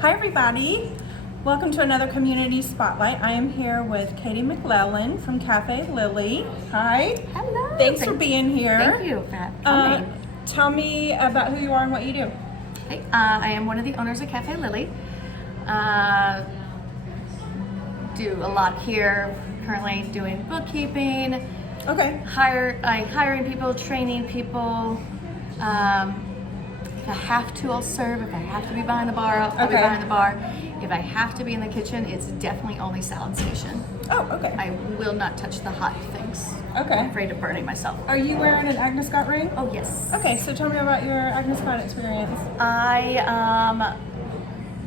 Hi everybody, welcome to another Community Spotlight. I am here with Katie McLellan from Cafe Lily. Hi. Hello. Thanks for being here. Thank you for coming. Tell me about who you are and what you do. Hey, I am one of the owners of Cafe Lily. Do a lot here, currently doing bookkeeping, Okay. hiring people, training people. If I have to, I'll serve. If I have to be behind the bar, I'll be behind the bar. If I have to be in the kitchen, it's definitely only salad station. Oh, okay. I will not touch the hot things. Okay. I'm afraid of burning myself. Are you wearing an Agnes Scott ring? Oh, yes. Okay, so tell me about your Agnes Scott experience. I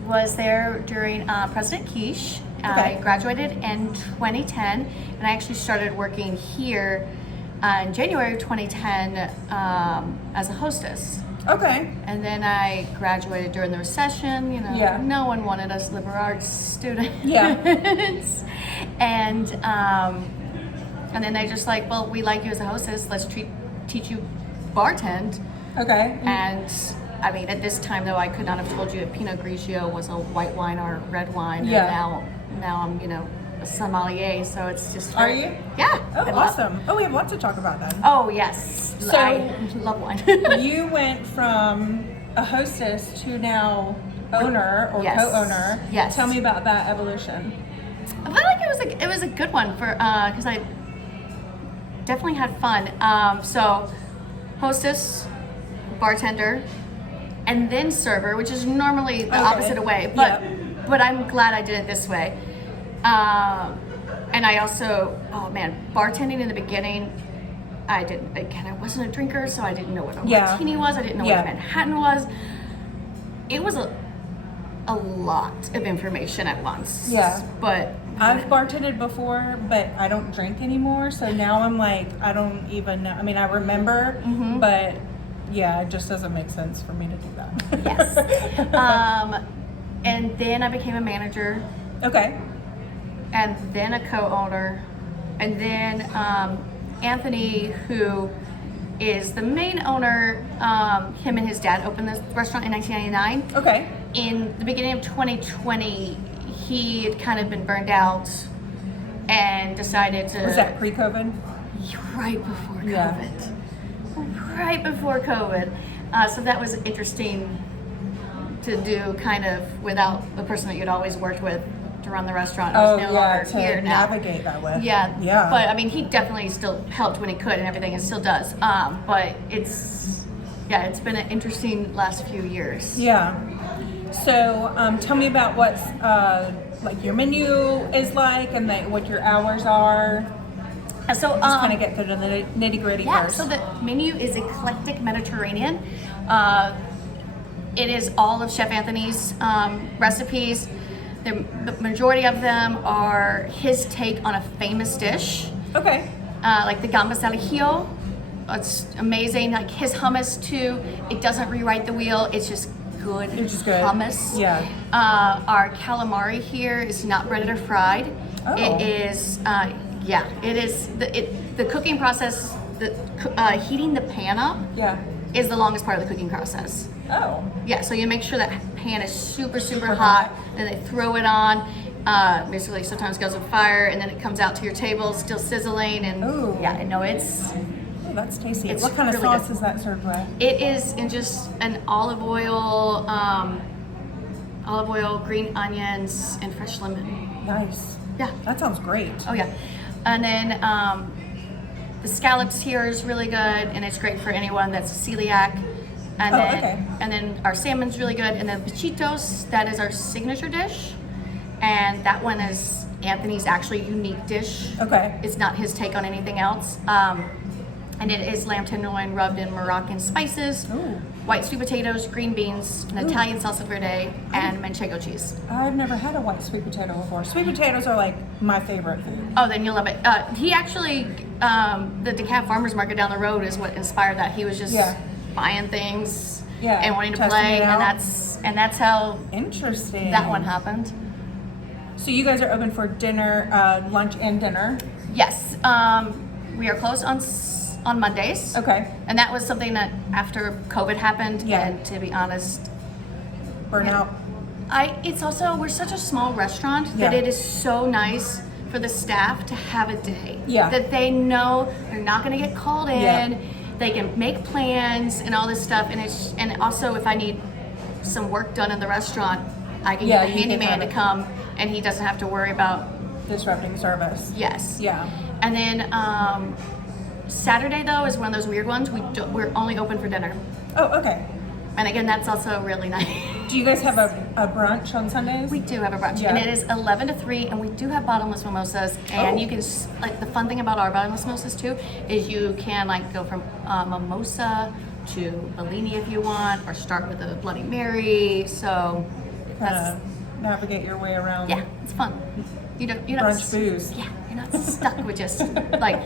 was there during President Quiche. Okay. I graduated in 2010, and I actually started working here in January of 2010 as a hostess. Okay. And then I graduated during the recession. No one wanted us liberal arts students. Yeah. And then they just like, well, we like you as a hostess. Let's teach you bartend. Okay. And I mean, at this time though, I could not have told you if Pinot Grigio was a white wine or red wine. Yeah. And now I'm, a sommelier. So it's just. Are you? Yeah. Oh, awesome. We have lots to talk about then. Oh yes. So I love wine. You went from a hostess to now owner or Yes. co-owner. Yes. Tell me about that evolution. I feel like it was a good one for because I definitely had fun. So hostess, bartender, and then server, which is normally the opposite way. But I'm glad I did it this way. And I also, bartending in the beginning, I wasn't a drinker, so I didn't know what a martini was. I didn't know what a Manhattan was. It was a lot of information at once. Yeah. But I've bartended before, but I don't drink anymore. So now I'm like, I don't even know. I mean, I remember, but yeah, it just doesn't make sense for me to do that. Yes. And then I became a manager. Okay. And then a co-owner. And then Anthony, who is the main owner, him and his dad opened this restaurant in 1999. Okay. In the beginning of 2020, he had kind of been burned out and decided to... Was that pre-COVID? Right before COVID. Right before COVID. So that was interesting to do kind of without the person that you'd always worked with to run the restaurant. To here navigate that with. Yeah. But I mean, he definitely still helped when he could and everything, and still does. But it's been an interesting last few years. Yeah. So tell me about what's like your menu is like and what your hours are. So just kind of get through to the nitty gritty first. So the menu is eclectic Mediterranean. It is all of Chef Anthony's recipes. The majority of them are his take on a famous dish. Okay. Like the gambas al ajillo. It's amazing. Like his hummus too. It doesn't rewrite the wheel. It's just good. It's just good. Hummus. Yeah. Our calamari here is not breaded or fried. Oh. It is. It is the cooking process. Heating the pan up. Yeah. Is the longest part of the cooking process. Oh. Yeah, so you make sure that pan is super hot, then they throw it on. Basically, sometimes it goes on fire, and then it comes out to your table, still sizzling. And ooh. Yeah, I know it's. Oh, that's tasty. It's what kind of really sauce good. is that served with? It is in just an olive oil, green onions, and fresh lemon. Nice. Yeah. That sounds great. Oh yeah, and then the scallops here is really good, and it's great for anyone that's a celiac. And then our salmon's really good, and then pichitos, that is our signature dish, and that one is Anthony's actually unique dish. Okay. It's not his take on anything else. And it is lamb tenderloin rubbed in Moroccan spices, white sweet potatoes, green beans, an Italian salsa verde, and manchego cheese. I've never had a white sweet potato before. Sweet potatoes are like my favorite food. Oh, then you'll love it. He actually, the Decatur Farmers Market down the road is what inspired that. He was just buying things and wanting to play, and that's how interesting that one happened. So you guys are open for dinner, lunch and dinner? Yes. We are closed on Mondays. Okay. And that was something that after COVID happened, and to be honest, burnout. It's also, we're such a small restaurant that it is so nice for the staff to have a day. Yeah. That they know they're not going to get called in. Yeah. They can make plans and all this stuff. And also if I need some work done in the restaurant, I can get a handyman to come, and he doesn't have to worry about disrupting service. Yes. Yeah. And then Saturday though is one of those weird ones. We're only open for dinner. Oh, okay. And again, that's also really nice. Do you guys have a brunch on Sundays? We do have a brunch, Yeah. and it is 11 to 3, and we do have bottomless mimosas. And you can, like, the fun thing about our bottomless mimosas too is you can like go from mimosa to Bellini if you want, or start with a Bloody Mary. So that's navigate your way around. yeah, it's fun. You're not Brunch booze. Yeah, you're not stuck with just like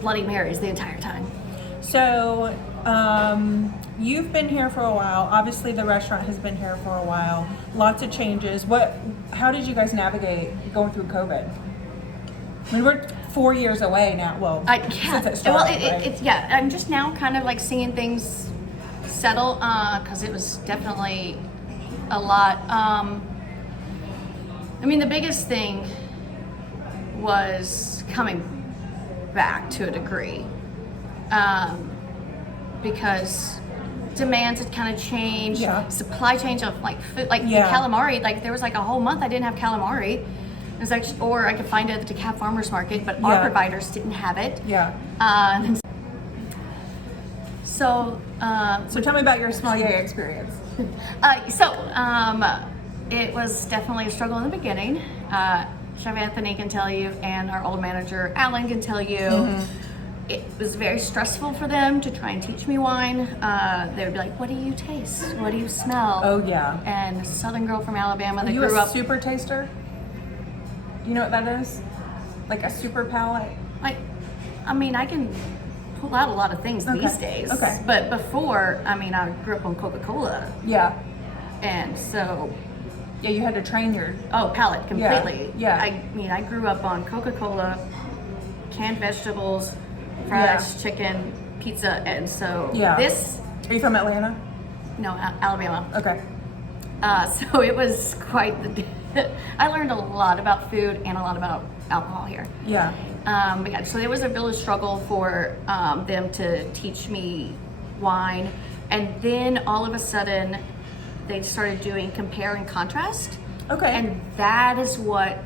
Bloody Marys the entire time. So, you've been here for a while. Obviously, the restaurant has been here for a while. Lots of changes. How did you guys navigate going through COVID? I mean, we're 4 years away now. Well, since it started, right? It's I'm just now kind of like seeing things settle because it was definitely a lot. I mean, the biggest thing was coming back to a degree. Because demands had kind of changed. Yeah. Supply chain of like food, like the calamari. Like there was like a whole month I didn't have calamari. It was actually, or I could find it at the Decatur Farmers Market, but our providers didn't have it. Yeah. So tell me about your sommelier experience. It was definitely a struggle in the beginning. Chef Anthony can tell you, and our old manager Alan can tell you. Mm-hmm. It was very stressful for them to try and teach me wine. They would be like, "What do you taste? What do you smell?" Oh yeah. And a Southern girl from Alabama that Are you grew a up. super taster? You know what that is? Like a super palate? I mean, I can pull out a lot of things these days. Okay. But before, I mean, I grew up on Coca-Cola, Yeah. and so Yeah, you had to train your. palate completely. Yeah. I mean, I grew up on Coca-Cola, canned vegetables, fries, chicken, pizza, and so this. Are you from Atlanta? No, Alabama. Okay. So it was quite the. I learned a lot about food and a lot about alcohol here. Yeah. So it was a real struggle for them to teach me wine, and then all of a sudden they started doing compare and contrast. Okay. And that is what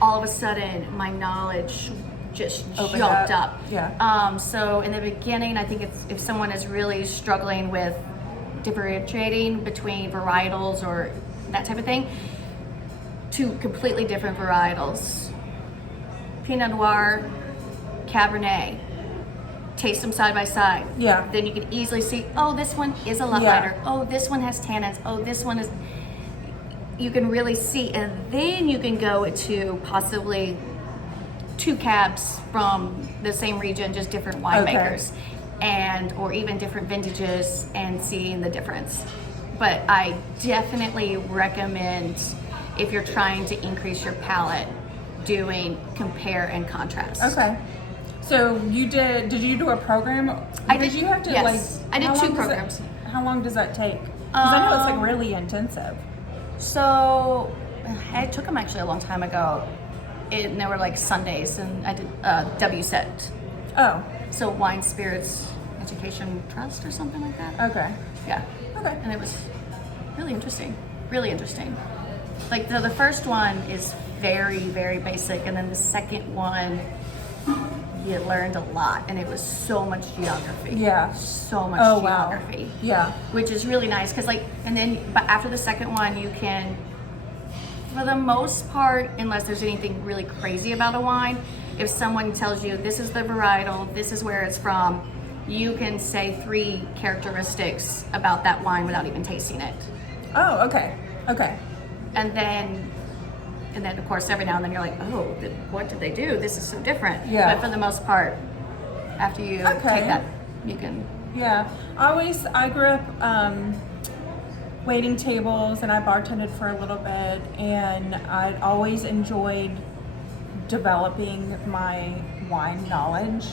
all of a sudden my knowledge just Opened jumped up. Yeah. So in the beginning, I think if someone is really struggling with differentiating between varietals or that type of thing, two completely different varietals. Pinot Noir, Cabernet. Taste them side by side. Yeah. Then you can easily see, oh, this one is a lot lighter. Oh, this one has tannins. Oh, this one is. You can really see, and then you can go to possibly two cabs from the same region, just different winemakers, or even different vintages, and seeing the difference. But I definitely recommend, if you're trying to increase your palate, doing compare and contrast. Okay. So did you do a program? I did. Did you have to I did 2 programs. How long does that take? Because I know it's like really intensive. So I took them actually a long time ago. And they were like Sundays, and I did WSET. Oh. So Wine Spirits Education Trust or something like that. Okay. Yeah. Okay. And it was really interesting. Really interesting. Like the first one is very, very basic, and then the second one, you learned a lot, and it was so much geography. Yeah. So much geography. Wow. Yeah. Which is really nice, because but after the second one, you can, for the most part, unless there's anything really crazy about a wine, if someone tells you this is the varietal, this is where it's from, you can say 3 characteristics about that wine without even tasting it. Oh, okay. Okay. And then of course every now and then you're like, oh, what did they do? This is so different. Yeah. But for the most part, after you take that, you can. Yeah. I grew up waiting tables, and I bartended for a little bit, and I always enjoyed developing my wine knowledge,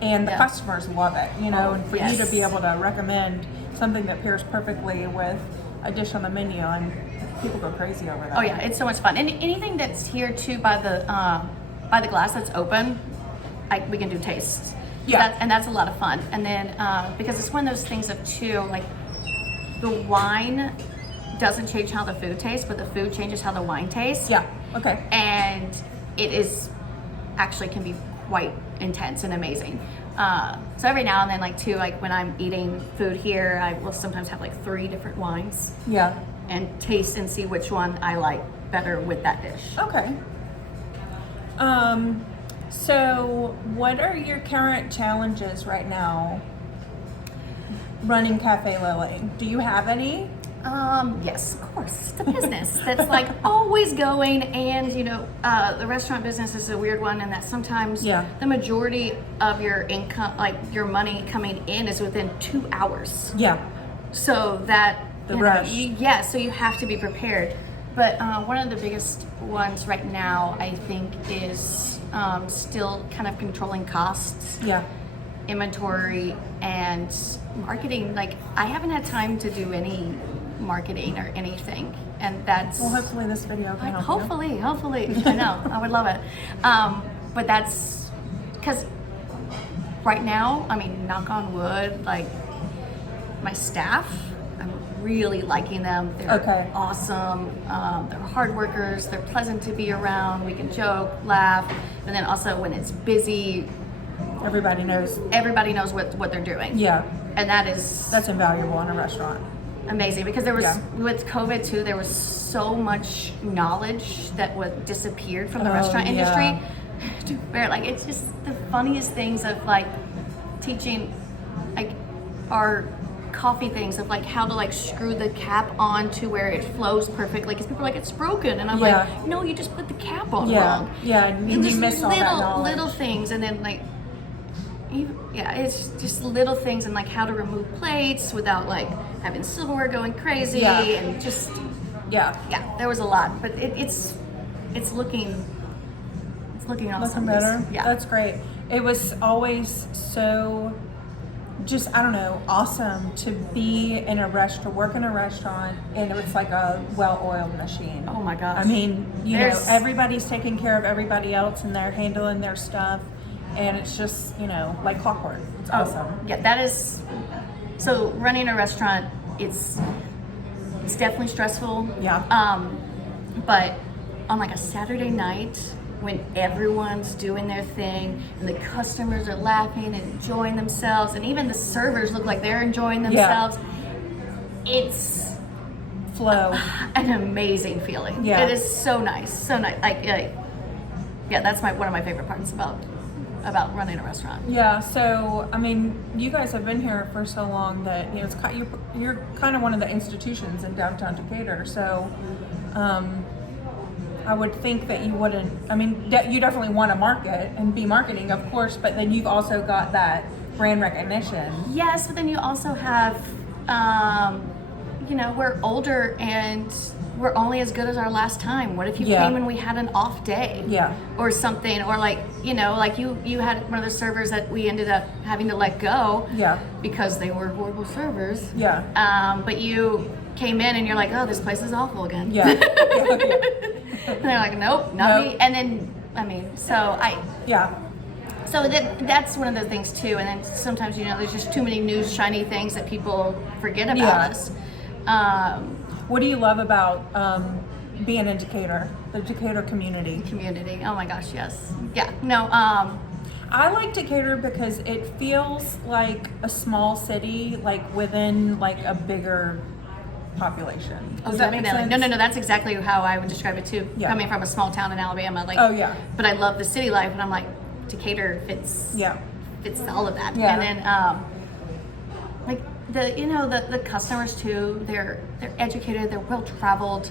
and the customers love it, and for you to be able to recommend something that pairs perfectly with a dish on the menu, I'm people go crazy over that. Oh yeah, it's so much fun. And anything that's here too by the glass that's open, we can do tastes. Yeah. And that's a lot of fun. And then because it's one of those things of too, like the wine doesn't change how the food tastes, but the food changes how the wine tastes. Yeah. Okay. And it is actually can be quite intense and amazing. So every now and then, like too, like when I'm eating food here, I will sometimes have like 3 different wines. Yeah. And taste and see which one I like better with that dish. Okay. So what are your current challenges right now running Cafe Lily? Do you have any? Yes, of course. It's a business that's like always going, and the restaurant business is a weird one, and that sometimes the majority of your income, like your money coming in, is within 2 hours. Yeah. So that the rush. So you have to be prepared. But one of the biggest ones right now, I think, is still kind of controlling costs. Yeah. Inventory and marketing. Like I haven't had time to do any marketing or anything, and that's well, hopefully this video can help hopefully I know I would love it, but that's because right now, I mean, knock on wood, like my staff, I'm really liking them. They're awesome. They're hard workers. They're pleasant to be around. We can joke, laugh, and then also when it's busy, everybody knows what they're doing. Yeah. And that's invaluable in a restaurant. Amazing, because there was with COVID too, there was so much knowledge that disappeared from the restaurant industry. Where like it's just the funniest things of like teaching like our coffee things of like how to like screw the cap on to where it flows perfectly, because people are like, it's broken, and I'm like, no, you just put the cap on wrong. And you miss all that knowledge. Little things, and then like it's just little things, and like how to remove plates without like having silverware going crazy, and just there was a lot, but it's looking awesome. Looking better. Yeah, that's great. It was always so just, I don't know, awesome to be in a to work in a restaurant, and it's like a well-oiled machine. Oh my gosh. I mean, everybody's taking care of everybody else, and they're handling their stuff, and it's just, like clockwork. It's awesome. Yeah, that is. So running a restaurant, it's definitely stressful. Yeah. But on like a Saturday night, when everyone's doing their thing and the customers are laughing and enjoying themselves, and even the servers look like they're enjoying themselves, it's flow. An amazing feeling. Yeah. It is so nice. So nice. Like that's one of my favorite parts about running a restaurant. Yeah, so I mean, you guys have been here for so long that it's you're kind of one of the institutions in downtown Decatur. So I would think that you wouldn't. I mean, you definitely want to market and be marketing, of course, but then you've also got that brand recognition. Yes, but then you also have, we're older and we're only as good as our last time. What if you came and we had an off day? Yeah. Or something, or like you had one of the servers that we ended up having to let go. Yeah. Because they were horrible servers. Yeah. But you came in and you're like, oh, this place is awful again. Yeah. And they're like, nope, not me. And then, I mean, so So that's one of the things too. And then sometimes, there's just too many new shiny things that people forget about us. What do you love about being in Decatur, the Decatur community? Oh my gosh, yes. Yeah, no. I like Decatur because it feels like a small city, like within like a bigger population. Does that make sense? No, that's exactly how I would describe it too. Yeah. Coming from a small town in Alabama, like. Oh yeah. But I love the city life, and I'm like, Decatur fits. Yeah. Fits all of that. Yeah. And then, like the customers too. They're educated. They're well traveled.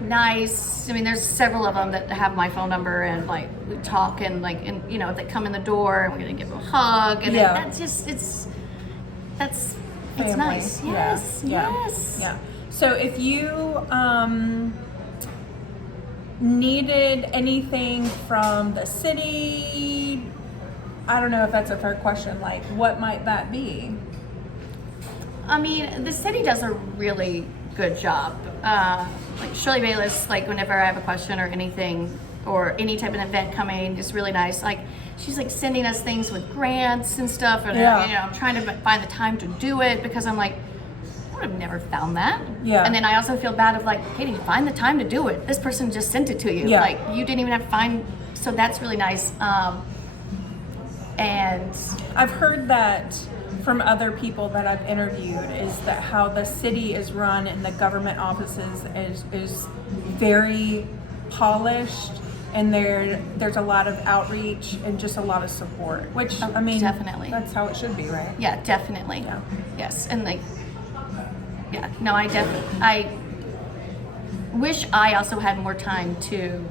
Nice. I mean, there's several of them that have my phone number, and like we talk, and like, and if they come in the door, and we're gonna give them a hug, and that's just it's nice. Yes. Yeah. So if you needed anything from the city, I don't know if that's a fair question. Like, what might that be? I mean, the city does a really good job. Like Shirley Bayless, like whenever I have a question or anything, or any type of event coming, is really nice. Like she's like sending us things with grants and stuff, and I'm trying to find the time to do it because I'm like, I would have never found that. Yeah. And then I also feel bad of like, Katie, find the time to do it. This person just sent it to you. Yeah. Like you didn't even have to find. So that's really nice. And I've heard that from other people that I've interviewed, is that how the city is run and the government offices is very polished, and there's a lot of outreach and just a lot of support, which I mean, definitely, that's how it should be, right? Yeah, definitely. Yeah. Yes, and like, yeah, no, I wish I also had more time to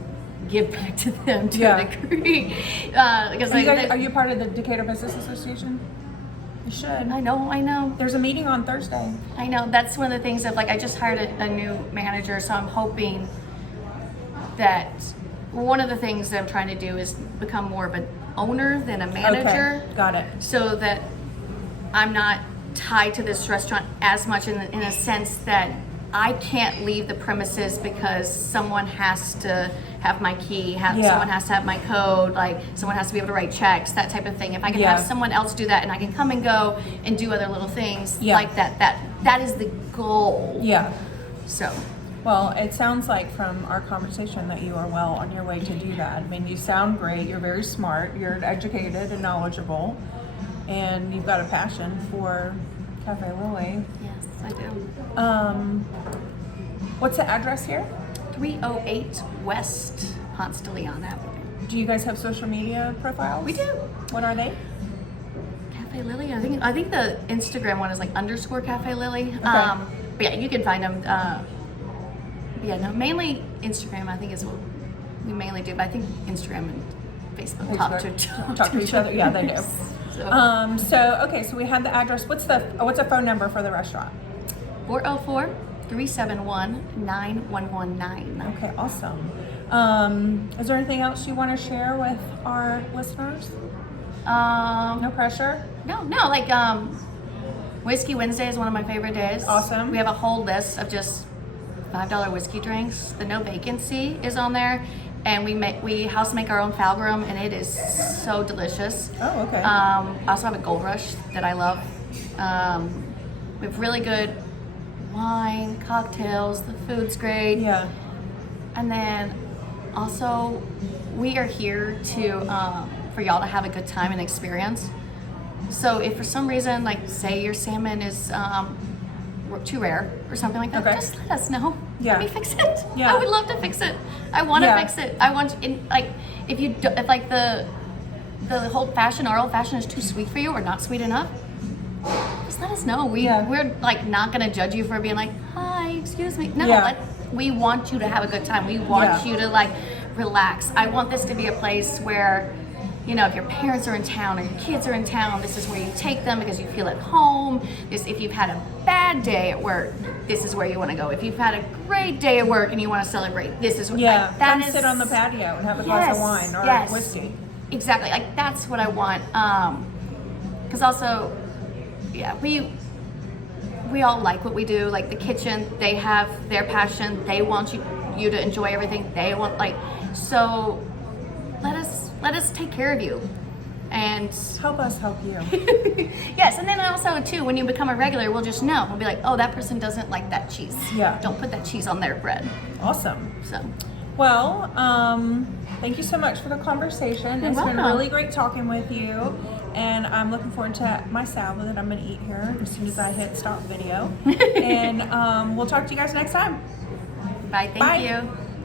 give back to them to a degree. Because are you part of the Decatur Business Association? You should. I know. There's a meeting on Thursday. I know. That's one of the things of like, I just hired a new manager, so I'm hoping that one of the things that I'm trying to do is become more of an owner than a manager. Okay, got it. So that I'm not tied to this restaurant as much in a sense that I can't leave the premises because someone has to have my key, someone has to have my code, like someone has to be able to write checks, that type of thing. If I can have someone else do that and I can come and go and do other little things like that is the goal. Yeah. So. Well, it sounds like from our conversation that you are well on your way to do that. I mean, you sound great. You're very smart. You're educated and knowledgeable, and you've got a passion for Cafe Lily. Yes, I do. What's the address here? 308 West Ponce de Leon Avenue. Do you guys have social media profiles? We do. What are they? Cafe Lily. I think the Instagram one is like _ Cafe Lily. Okay. But yeah, you can find them. Mainly Instagram. I think is what we mainly do. But I think Instagram and Facebook talk to each other. Yeah, they do. So we had the address. What's a phone number for the restaurant? 404-371-9119. Okay, awesome. Is there anything else you want to share with our listeners? No pressure? No, like Whiskey Wednesday is one of my favorite days. Awesome. We have a whole list of just $5 whiskey drinks. The No Vacancy is on there, and we house make our own Falgrim, and it is so delicious. Oh, okay. I also have a Gold Rush that I love. We have really good wine, cocktails, the food's great. Yeah. And then also we are here to for y'all to have a good time and experience. So if for some reason, like say your salmon is too rare or something like that, just let us know. Yeah. Let me fix it. Yeah. I would love to fix it. I want to fix it. I want if like the old fashioned is too sweet for you or not sweet enough, just let us know. We're like not gonna judge you for being like, hi, excuse me. No, we want you to have a good time. We want you to like relax. I want this to be a place where, you know, if your parents are in town or your kids are in town, this is where you take them because you feel at home. If you've had a bad day at work, this is where you want to go. If you've had a great day at work and you want to celebrate, this is where sit on the patio and have a glass of wine or whiskey. Exactly, like that's what I want. Because also, we all like what we do. Like the kitchen, they have their passion. They want you to enjoy everything. They want so. Let us take care of you, and help us help you. Yes, and then also too, when you become a regular, we'll just know. We'll be like, oh, that person doesn't like that cheese. Yeah. Don't put that cheese on their bread. Awesome. So. Well, thank you so much for the conversation. It's been really great talking with you, and I'm looking forward to my salad that I'm going to eat here as soon as I hit stop video. And we'll talk to you guys next time. Bye. Thank you.